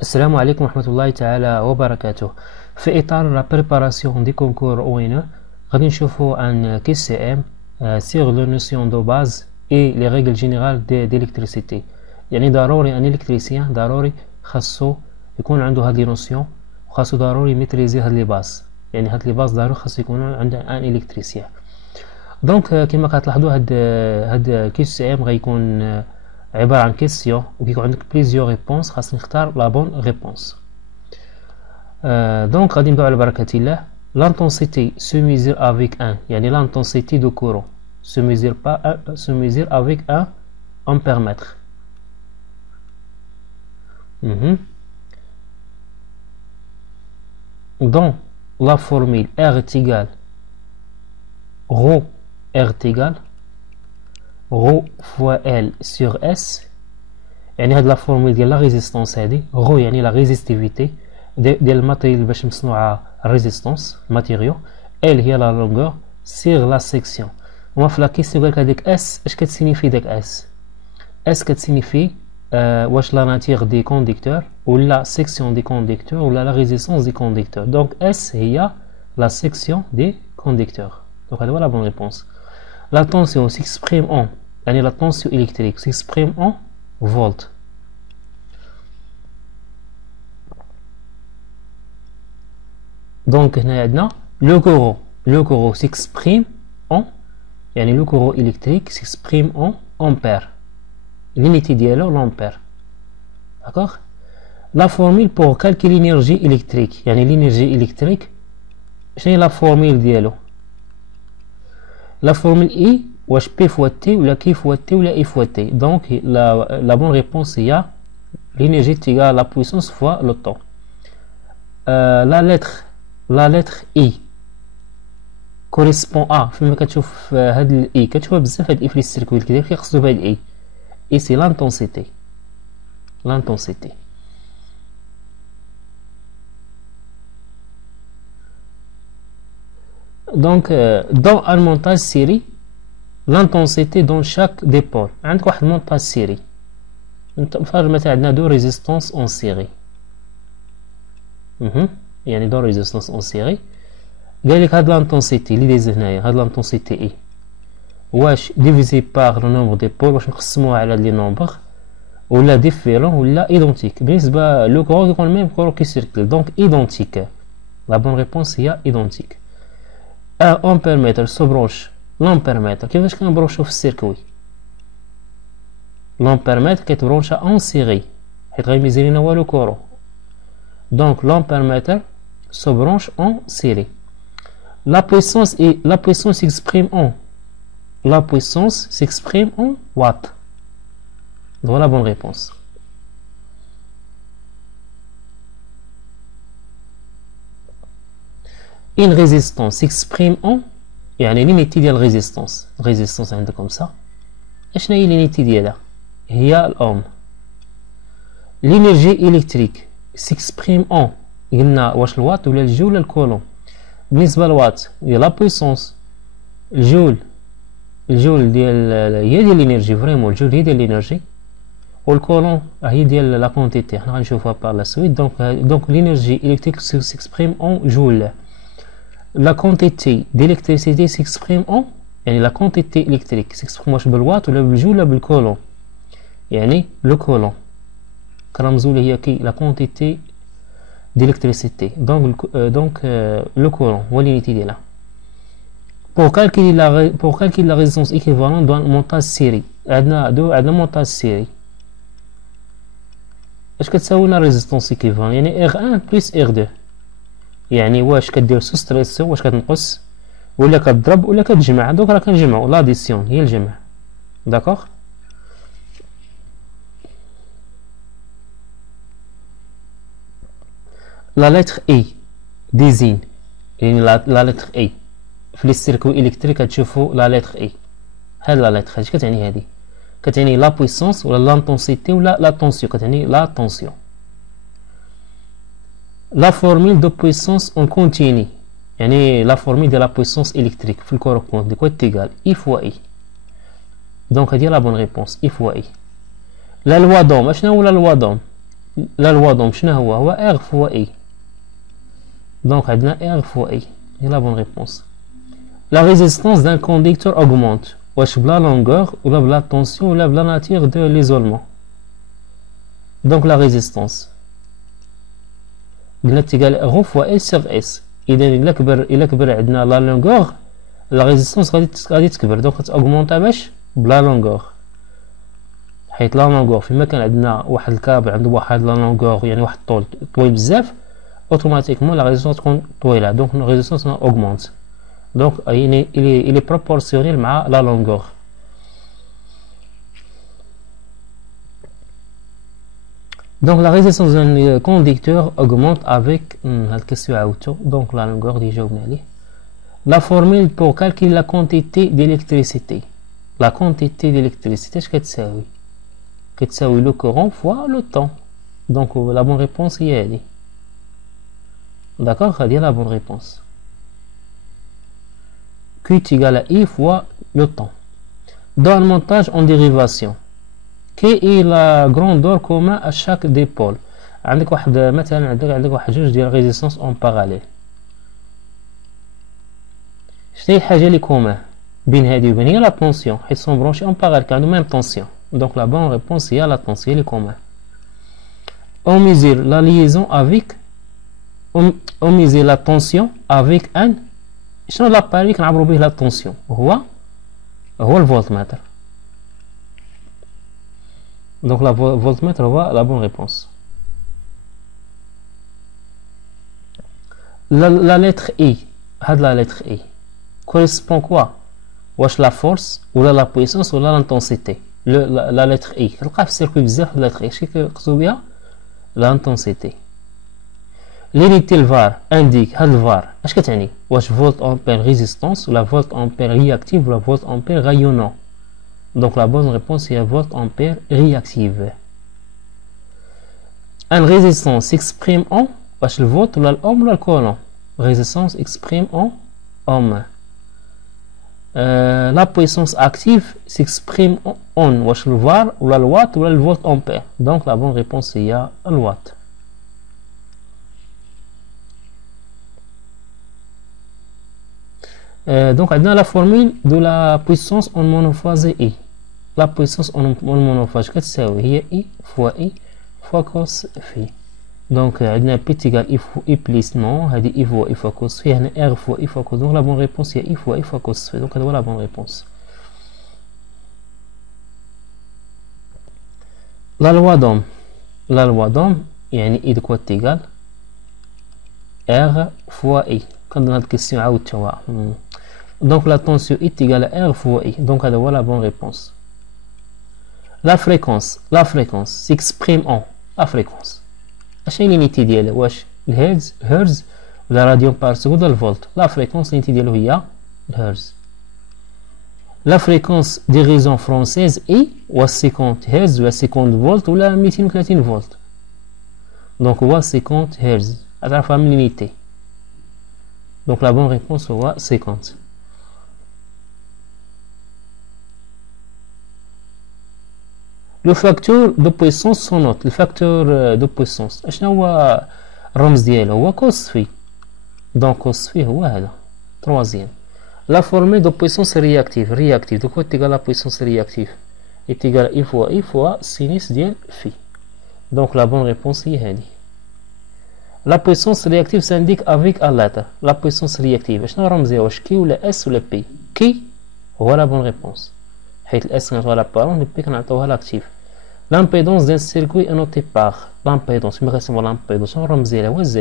السلام عليكم ورحمة الله تعالى وبركاته. في إطار la préparation des concours ONE غادي نشوفو un QCM sur les notions de base et les règles générales d'électricité. يعني ضروري ان électricien ضروري خاصو يكون عنده هاد لي نوسيون وخاصو ضروري ميتريزي هاد لي باز، يعني هاد لي باز ضروري خاصو يكون عنده ان électricien. دونك كما كتلاحظوا هاد QCM غيكون عبارة عن كيسيون وكيكون عندك بليزيور ريبونس، خاصني نختار لا بون ريبونس. دونك غادي نبداو على بركة الله. L'intensité se mesure avec un، يعني l'intensité de courant se mesure avec un ampère-mètre. Dans la formule R est égal ρ R est égal ρ fois L sur S، يعني هاد لا فورمول ديال لا ريزيستونس هادي ρ يعني لا ريزيستيفيتي ديال الماتيريال باش مصنوعه ريزيستونس ماتيريو، L هي لا لونغور سيغ لا سيكسيون. وما في لا كيسيون قالك هاديك اس اش كتسينيفي داك اس كتسينيفي واش لا ناتيغ دي كونديكتور ولا سيكسيون دي كونديكتور ولا لا ريزيستونس دي كونديكتور. دونك اس هي لا سيكسيون دي كونديكتور. دونك هذا هو لا بون ريبونس. La tension s'exprime en، يعني la tension électrique s'exprime en volts. Donc هنا عندنا le courant s'exprime en، يعني le courant électrique s'exprime en ampères. L'unité ديالو l'ampère. D'accord. La formule pour calculer l'énergie électrique، يعني l'énergie électrique شنو هي la formule ديالو؟ La formule I واش P fois T ou la Q fois T ou la I fois T. Donc la bonne réponse est l'énergie est égale à la puissance fois le temps. La lettre I correspond à، فيما كتشوف هاد ال I كتشوفها بزاف هاد I في السيركويت كيدير كيقصدو بهاد I. I c'est l'intensité. Donc dans un montage série l'intensité dans chaque dépôt عندك واحد montage série نفرض مثلا عندنا دو ريزيستونس اون سيري، يعني دو ريزيستونس اون سيري. قالك هاد لانتونسيتي اللي دايزه هنايا هاد لانتونسيتي اي واش ديفيزي باغ لو نومبر دي بول، واش نقسموها على لي نومبر ولا ديفيرون ولا ايدونتيك. بالنسبه لو كورون يكون ميم كورون كي سيركل، دونك ايدونتيك. لا بون ريبونس هي ايدونتيك. ان امبيرمتر سو برونش لامبيرمتر. كيفاش كنبروشو في السيركوي؟ لامبيرمتر كيتبرونشا اون سيري حيت غيميزي لينا هو لو كورون. دونك لامبيرمتر سو برونش اون سيري. La puissance s'exprime en، la puissance s'exprime en watts. Voilà la bonne réponse. Une résistance s'exprime en، يعني l'unité ديال résistance عندك comme ça. اشنا هي l'unité ديالها؟ هي الأوم. L'énergie électrique s'exprime en، قلنا واش الوات ولا الجول ولا الكولوم. بالنسبة للوات هي لا بويسونس، الجول ديال هي ديال الانرجي فريمون، الجول هي ديال الانرجي، والكولون هي ديال لا كونتيتي حنا غنشوفوها بار لا سويت. دونك l'énergie électrique s'exprime en joule. La quantité d'électricité s'exprime en، يعني la quantité électrique s'exprime واش بالوات ولا بالجول ولا بالكولون، يعني لو كولون كرمزو ليه هي كي la quantité d'électricité. Donc le courant هو l'unité ديالها. Pour calculer la résistance équivalente d'un montage série عندنا montage série اش كتساوي لنا ريزيستونس ايكيفالون؟ يعني R1 plus R2، يعني واش كدير سوستريسيون واش كتنقص ولا كتضرب ولا كتجمع. دوك راه كنجمعو لاديسيون هي الجمع. داكوغ. La lettre A désigne، يعني la lettre A في السيركوي إلكتريك كتشوفو la lettre A. هاد la lettre اش كتعني؟ هادي كتعني لا بويسونس ولا لانتونسيتي ولا لا طونسيون، كتعني لا طونسيون. La formule de puissance en continu، يعني la formule de la puissance électrique في الكورون كوانتيك هو تيغال I fois I. دونك هادي لا بون ريبونس I fois I. La loi d'Ohm اشنا هو la loi d'Ohm؟ la loi d'Ohm شنو هو R fois I. Donc عندنا R fois I. C'est la bonne réponse. La résistance d'un conducteur augmente. واش بلا longueur ولا بلا tension ولا بلا nature de l'isolement. Donc la résistance قلنا تيقال R fois I sur S. إذا إلا كبر عندنا la longueur la résistance غادي تكبر. donc تاغمونطا باش بلا longueur. حيت لا longueur فيما كان عندنا واحد الكابل عنده واحد لا longueur يعني واحد الطول طويل بزاف automatiquement la résistance تكون طويلة. donc la résistance augmente. donc il est proportionnel مع la longueur. donc la résistance d'un conducteur augmente avec هاد الكسيو عاودتو. donc la longueur اللي جاوبنا عليه. La formule pour calculer la quantité d'électricité. La quantité d'électricité اش كتساوي؟ كتساوي le courant fois le temps. donc la bonne réponse هي هادي. d'accord هادي la bonne réponse. Q est égal à I fois le temps. Dans le montage en dérivation, quelle est la grandeur commune à chaque dipôle؟ عندك واحد مثلا عندك واحد جوج ديال ريزيستانس اون باراليل. شنو هي الحاجه اللي كومون بين هذه وبين هي لا طونسيون حيت سون برونشي اون باراليل كانوا ميم طونسيون. دونك لا بون ريبونس هي لا طونسيون اللي كومون. on mesure la liaison avec on mesure la tension avec un شنو لاباري كنعبروا به لا طونسيون؟ هو الفولتمتر. donc la voltmètre هو la bonne réponse. la lettre I هاد la lettre I correspond quoi؟ واش la force ولا la puissance ولا l'intensité؟ la lettre I كتلقى في السيركوي بزاف la lettre I اش كيقصدوا بها؟ l'intensité. l'unité الفار indique هاد الفار اش كتعني؟ واش فولت امبير ريزيستانس ولا فولت امبير رياكتيف ولا فولت امبير rayonnant؟ donc la bonne réponse est volt ampère réactive. une résistance s'exprime en واش الفولت ولا الاوم ولا الكولون؟ résistance exprime en ohm. la puissance active s'exprime en واش الفار ولا الوات ولا الفولت امبير؟ donc la bonne réponse هي الوات. donc عندنا la formule de la puissance en monophase I. la puissance en monophase كتساوي هي I fois I fois cos phi. donc عندنا P égale I fois I plus non هذه I fois I fois cos phi هنا R fois I fois cos. donc la bonne réponse هي I fois I fois cos phi. donc هذا هو la bonne réponse. la loi d'Ohm يعني I de quoi égale R fois I. كنظن هاد الكيسيون عاودتها. donc la tension est égale à R fois I. donc هذا هو la bonne réponse. la fréquence s'exprime en la fréquence اش هي l'unité ديالها؟ واش الهرتز ولا راديون بار سكوند ولا الفولت؟ la fréquence l'unité ديالو هي الهرتز. la fréquence des raisons françaises est واش 50 هرتز ولا 50 فولت ولا 230 فولت؟ donc هو 50 هرتز. تعرفها من l'unité. donc la bonne réponse هو 50. le facteur de puissance sonnote. le facteur de puissance اشنا هو الرمز ديالو؟ هو cos phi. donc cos phi هو هذا troisième. la formule de puissance réactive donc est égal à la puissance réactive est égal à I fois I fois sinus ديال phi. donc la bonne réponse هي هذه. la puissance réactive s'indique avec un lettre. la puissance réactive اشنا الرمز ديالها؟ واش Q ولا S ولا P؟ Q هو la bonne réponse حيت الاس كنعطيوها لابارون البي كنعطيوها لاكتيف. l'impédance d'un circuit est notée par l'impédance. فيما كنسمو l'impédance الرمز ديالها هو Z.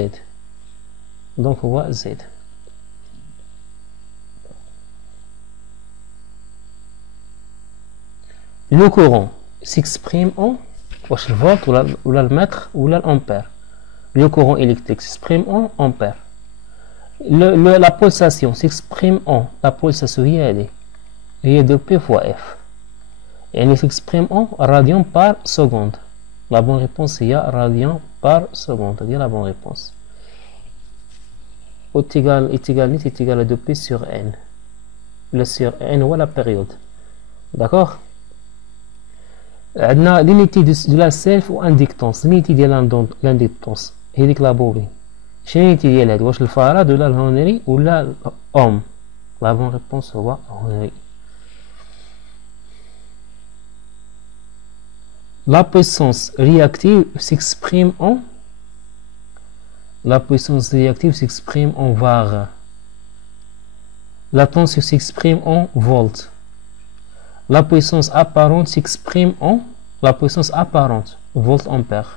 donc هو Z. le courant s'exprime en واش الفولت ولا المتر ولا الامبير؟ le courant électrique s'exprime en ampère. la pulsation s'exprime en la pulsation هي هذه هي 2P fois F يعني s'exprime en radian par seconde. la bonne réponse هي radian par seconde. هذه la bonne réponse. est égal à 2P sur N. le sur N هو la période. d'accord. عندنا لينيتي دو لا سيلف و انديكتونس. لينيتي ديال لانديكتونس هي ديك لا بوبين. شنو لينيتي ديال هاد؟ واش الفاراد ولا الهونري ولا الاوم؟ لا بون ريبونس هو هونري. La puissance réactive s'exprime en var. La tension s'exprime en volts. La puissance apparente s'exprime en volt ampère.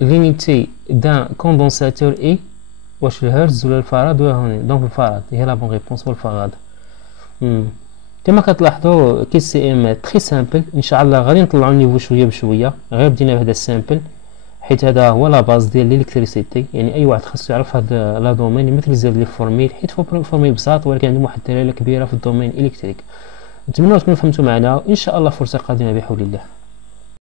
L'unité d'un condensateur est واش الهرتز ولا الفاراد ولا هوني؟ دونك الفاراد هي لا بون ريبونس هو الفاراد. كما كتلاحظوا كي سي ام تري سامبل. ان شاء الله غادي نطلعوا النيفو شويه بشويه، غير بدينا بهذا السامبل حيت هذا هو لا باز ديال الالكتريسيتي. يعني اي واحد خاصو يعرف هذا لا دومين يميتريزي لي فورميل، حيت فورميل بساط ولكن عندهم واحد الدلاله كبيره في الدومين الالكتريك. نتمنى تكونوا فهمتوا معنا، ان شاء الله فرصه قادمه بحول الله.